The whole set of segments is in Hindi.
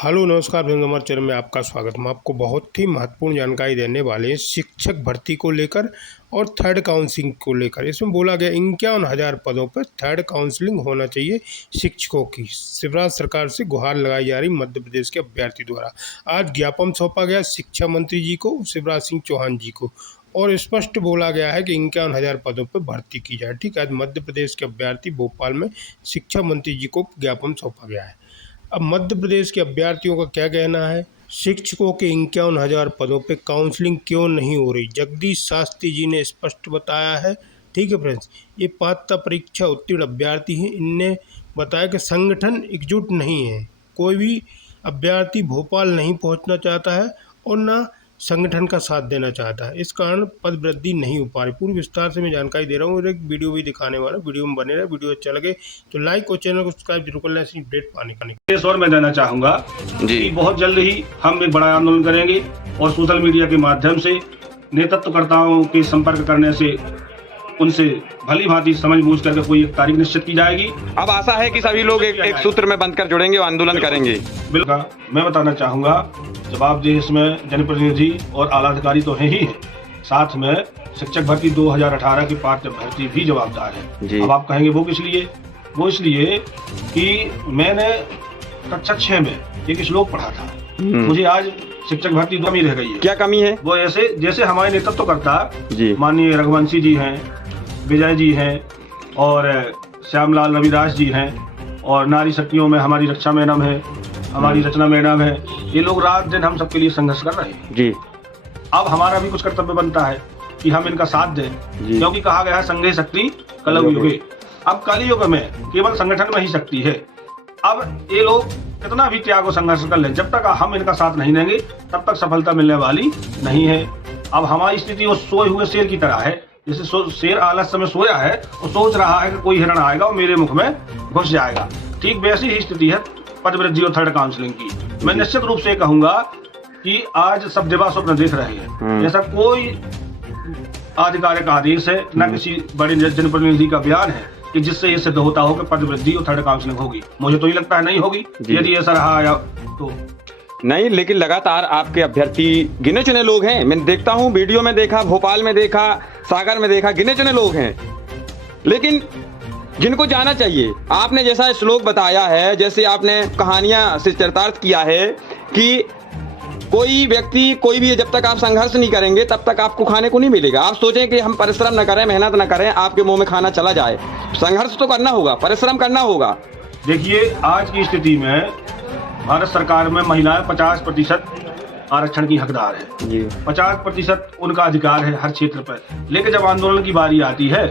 हेलो नमस्कार फ्रेंड्स, हमारे चैनल में आपका स्वागत। हम आपको बहुत ही महत्वपूर्ण जानकारी देने वाले हैं शिक्षक भर्ती को लेकर और थर्ड काउंसलिंग को लेकर। इसमें बोला गया 51,000 पदों पर थर्ड काउंसलिंग होना चाहिए शिक्षकों की। शिवराज सरकार से गुहार लगाई जा रही मध्य प्रदेश के अभ्यर्थी द्वारा। आज ज्ञापन सौंपा गया शिक्षा मंत्री जी को, शिवराज सिंह चौहान जी को, और स्पष्ट बोला गया है कि 51,000 पदों पर भर्ती की जाए। ठीक है, आज मध्य प्रदेश के अभ्यर्थी भोपाल में शिक्षा मंत्री जी को ज्ञापन सौंपा गया है। अब मध्य प्रदेश के अभ्यर्थियों का क्या कहना है, शिक्षकों के 51,000 पदों पे काउंसलिंग क्यों नहीं हो रही। जगदीश शास्त्री जी ने स्पष्ट बताया है। ठीक है फ्रेंड्स, ये पात्रता परीक्षा उत्तीर्ण अभ्यर्थी हैं। इनने बताया कि संगठन एकजुट नहीं है, कोई भी अभ्यर्थी भोपाल नहीं पहुंचना चाहता है और न संगठन का साथ देना चाहता है। इस कारण पद वृद्धि नहीं हो पा रही। पूरी विस्तार से मैं जानकारी दे रहा हूँ और एक वीडियो भी दिखाने वाला। वीडियो में बने रहे। वीडियो अच्छा लगे तो लाइक और चैनल को सब्सक्राइब जरूर कर लें ऐसी अपडेट पाने का। और मैं देना चाहूंगा कि बहुत जल्द ही हम एक बड़ा आंदोलन करेंगे और सोशल मीडिया के माध्यम से नेतृत्वकर्ताओं के संपर्क करने से उनसे भली भांति समझ बूझ करके कोई एक तारीख निश्चित की जाएगी। अब आशा है कि सभी लोग एक सूत्र में बंधकर जुड़ेंगे और आंदोलन करेंगे। बिल्कुल, मैं बताना चाहूंगा जवाबदेह इसमें जनप्रतिनिधि और आला अधिकारी तो हैं ही हैं, साथ में शिक्षक भर्ती 2018 की पात्र भर्ती भी जवाबदार है। अब आप कहेंगे वो किस लिए? वो इसलिए कि मैंने कक्षा 6 में एक श्लोक पढ़ा था। मुझे आज शिक्षक भर्ती 2 में रह गई है। क्या कमी है? वो ऐसे जैसे हमारे नेतृत्वकर्ता माननीय रघुवंशी जी हैं, विजय जी हैं और श्यामलाल रविदास जी हैं, और नारी शक्तियों में हमारी रक्षा मैडम है, हमारी रचना मैडम है। ये लोग रात दिन हम सबके लिए संघर्ष कर रहे हैं जी। अब हमारा भी कुछ कर्तव्य बनता है कि हम इनका साथ दें, क्योंकि कहा गया है संघे शक्ति कलौ युगे। अब कलयुग में केवल संगठन में ही शक्ति है। अब ये लोग कितना भी त्याग और संघर्ष कर लें, जब तक हम इनका साथ नहीं देंगे तब तक सफलता मिलने वाली नहीं है। अब हमारी स्थिति वो सोए हुए शेर की तरह है। जैसे शेर आलस में सोया है, वो सोच रहा है कि कोई हिरण आएगा और मेरे मुख में घुस जाएगा। ठीक वैसी ही स्थिति है पद वृद्धि और थर्ड काउंसलिंग की। मैं निश्चित रूप से कहूंगा कि आज सब दिवा स्वप्न देख रहे हैं। ऐसा कोई आधिकारिक आदेश है न किसी बड़े जनप्रतिनिधि का बयान है कि जिससे ये सिद्ध होता हो कि पद वृद्धि और थर्ड काउंसलिंग होगी। मुझे तो ये लगता है नहीं होगी। यदि ऐसा रहा या तो नहीं, लेकिन लगातार आपके अभ्यर्थी गिने चुने लोग हैं। मैं देखता हूँ, वीडियो में देखा, भोपाल में देखा, सागर में देखा, गिने चुने लोग हैं, लेकिन जिनको जाना चाहिए। आपने जैसा श्लोक बताया है, जैसे आपने कहानियां से चरितार्थ किया है कि कोई व्यक्ति कोई भी जब तक आप संघर्ष नहीं करेंगे तब तक आपको खाने को नहीं मिलेगा। आप सोचें कि हम परिश्रम न करें, मेहनत न करें, आपके मुंह में खाना चला जाए। संघर्ष तो करना होगा, परिश्रम करना होगा। देखिए, आज की स्थिति में भारत सरकार में महिलाएं 50% आरक्षण की हकदार है। 50% उनका अधिकार है हर क्षेत्र पर। लेकिन जब आंदोलन की बारी आती है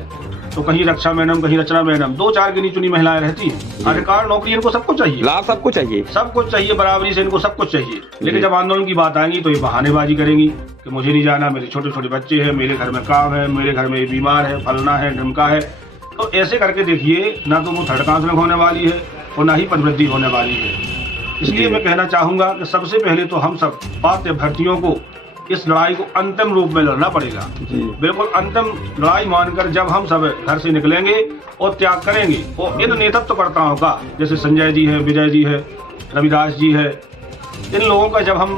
तो कहीं रक्षा मैडम, कहीं रचना मैडम, 2-4 गिनी चुनी महिलाएं रहती हैं। अधिकार, नौकरी इनको सबको चाहिए, लाभ सबको चाहिए, सब कुछ चाहिए, बराबरी से इनको सब कुछ चाहिए। लेकिन जब आंदोलन की बात आएगी तो ये बहानेबाजी करेंगी कि मुझे नहीं जाना, मेरे छोटे छोटे बच्चे हैं, मेरे घर में काम है, मेरे घर में बीमार है, फलना है, ढमका है। तो ऐसे करके देखिए, ना तो वो थर्ड काउंसलिंग होने वाली है और ना ही पदवृद्धि होने वाली है। इसलिए मैं कहना चाहूंगा कि सबसे पहले तो हम सब पात्र अभ्यर्थियों को इस लड़ाई को अंतिम रूप में लड़ना पड़ेगा। बिल्कुल अंतिम लड़ाई मानकर जब हम सब घर से निकलेंगे और त्याग करेंगे, और इन नेतृत्वकर्ताओं का, जैसे संजय जी है, विजय जी है, रविदास जी है, इन लोगों का जब हम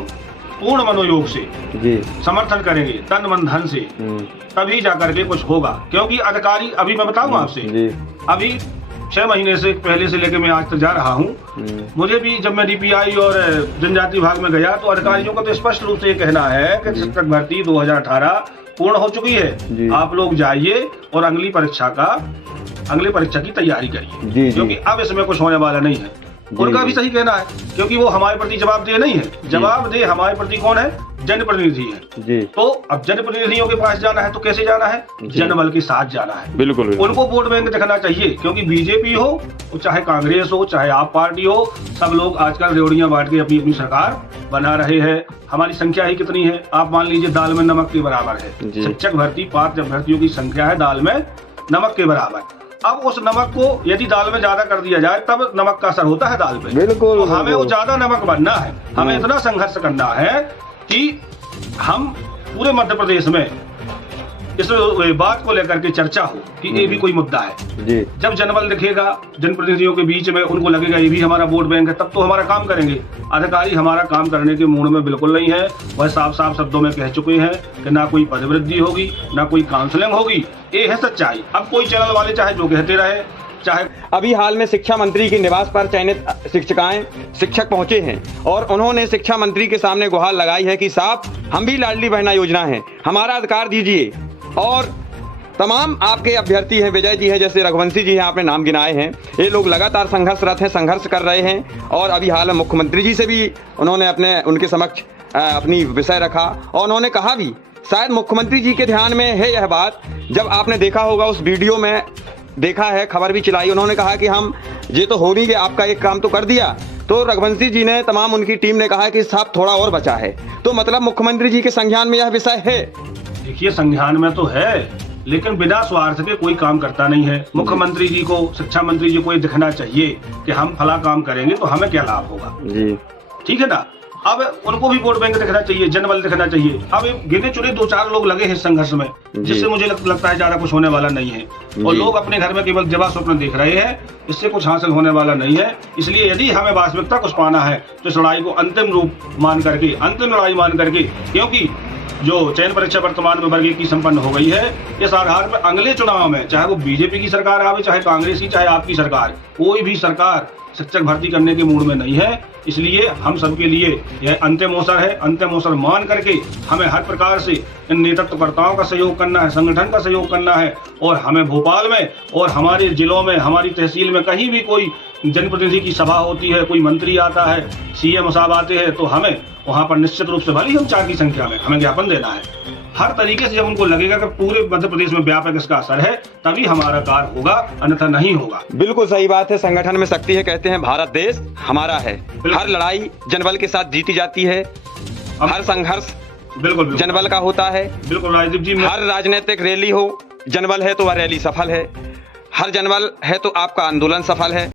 पूर्ण मनोयोग से समर्थन करेंगे, तन मन धन से, तभी जाकर के कुछ होगा। क्योंकि अधिकारी, अभी मैं बताऊंगा आपसे, अभी 6 महीने से पहले से लेकर मैं आज तक जा रहा हूँ। मुझे भी जब मैं DPI और जनजाति विभाग में गया तो अधिकारियों का तो स्पष्ट रूप से ये कहना है कि शिक्षक भर्ती 2018 पूर्ण हो चुकी है। आप लोग जाइए और अगली परीक्षा की तैयारी करिए, क्योंकि अब इसमें कुछ होने वाला नहीं है। उनका भी सही कहना है, क्योंकि वो हमारे प्रति जवाबदेह नहीं है। जवाबदेह हमारे प्रति कौन है? जनप्रतिनिधि है। तो अब जनप्रतिनिधियों के पास जाना है तो कैसे जाना है? जनबल के साथ जाना है। बिल्कुल। उनको वोट बैंक दिखना चाहिए, क्योंकि बीजेपी हो, चाहे कांग्रेस हो, चाहे आप पार्टी हो, सब लोग आजकल रेवड़ियां बांट के अपनी अपनी सरकार बना रहे हैं। हमारी संख्या ही कितनी है? आप मान लीजिए दाल में नमक के बराबर है। शिक्षक भर्ती पात्र अभ्यर्थियों की संख्या है दाल में नमक के बराबर। अब उस नमक को यदि दाल में ज्यादा कर दिया जाए तब नमक का असर होता है दाल पे। बिल्कुल। तो हमें वो ज्यादा नमक बनना है, हमें इतना संघर्ष करना है कि हम पूरे मध्य प्रदेश में इस बात को लेकर के चर्चा हो कि ये भी कोई मुद्दा है। जी। जब जनबल दिखेगा जनप्रतिनिधियों के बीच में, उनको लगेगा ये भी हमारा वोट बैंक है, तब तो हमारा काम करेंगे। अधिकारी हमारा काम करने के मूड में बिल्कुल नहीं है। वह साफ साफ शब्दों में कह चुके हैं कि ना कोई पदवृद्धि होगी, ना कोई काउंसलिंग होगी। ये है सच्चाई। अब कोई चैनल वाले चाहे जो कहते रहे, चाहे। अभी हाल में शिक्षा मंत्री के निवास पर चयनित शिक्षक पहुंचे हैं और उन्होंने शिक्षा मंत्री के सामने गुहार लगाई है कि साहब हम भी लाडली बहना योजना है, हमारा अधिकार दीजिए। और तमाम आपके अभ्यर्थी हैं, विजय जी हैं, जैसे रघुवंशी जी हैं, आपने नाम गिनाए हैं, ये लोग लगातार संघर्षरत हैं, संघर्ष कर रहे हैं। और अभी हाल में मुख्यमंत्री जी से भी उन्होंने उनके समक्ष अपनी विषय रखा और उन्होंने कहा भी, शायद मुख्यमंत्री जी के ध्यान में है यह बात। जब आपने देखा होगा उस वीडियो में देखा है, खबर भी चलाई, उन्होंने कहा कि हम ये तो हो नहीं गया, आपका एक काम तो कर दिया। तो रघुवंशी जी ने, तमाम उनकी टीम ने कहा है कि साहब थोड़ा और बचा है। तो मतलब मुख्यमंत्री जी के संज्ञान में यह विषय है। देखिए, संज्ञान में तो है, लेकिन बिना स्वार्थ के कोई काम करता नहीं है। मुख्यमंत्री जी को, शिक्षा मंत्री जी को ये दिखना चाहिए कि हम फला काम करेंगे तो हमें क्या लाभ होगा। जी, ठीक है ना। अब उनको भी वोट बैंक दिखना चाहिए, जनबल दिखना चाहिए। अब गिने चुने 2-4 लोग लगे हैं संघर्ष में, जिससे मुझे लगता है ज्यादा कुछ होने वाला नहीं है। और लोग अपने घर में केवल जवा स्वप्न देख रहे हैं, इससे कुछ हासिल होने वाला नहीं है। इसलिए यदि हमें वास्तविकता कुछ पाना है तो इस लड़ाई को अंतिम रूप मान करके, अंतिम लड़ाई मान करके, क्योंकि जो चयन परीक्षा वर्तमान में वर्ग की संपन्न हो गई है, इस आधार पर अगले चुनाव में चाहे वो बीजेपी की सरकार आवे, चाहे कांग्रेस की, चाहे आपकी सरकार, कोई भी सरकार शिक्षक भर्ती करने के मूड में नहीं है। इसलिए हम सबके लिए यह अंतिम अवसर है। अंतिम अवसर मान करके हमें हर प्रकार से इन नेतृत्वकर्ताओं का सहयोग करना है, संगठन का सहयोग करना है। और हमें भोपाल में और हमारे जिलों में, हमारी तहसील में कहीं भी कोई जनप्रतिनिधि की सभा होती है, कोई मंत्री आता है, सीएम साहब आते हैं, तो हमें वहां पर निश्चित रूप से, भले ही हम 4 की संख्या में, हमें ज्ञापन देना है। हर तरीके से जब उनको लगेगा कि पूरे मध्य प्रदेश में व्यापक इसका असर है, तभी हमारा कार्य होगा, अन्यथा नहीं होगा। बिल्कुल सही बात है। संगठन में शक्ति है, कहते हैं भारत देश हमारा है। हर लड़ाई जनबल के साथ जीती जाती है, हर संघर्ष बिल्कुल जनबल का होता है। बिल्कुल राजदीप जी, हर राजनीतिक रैली हो, जनबल है तो वह रैली सफल है, हर जनबल है तो आपका आंदोलन सफल है।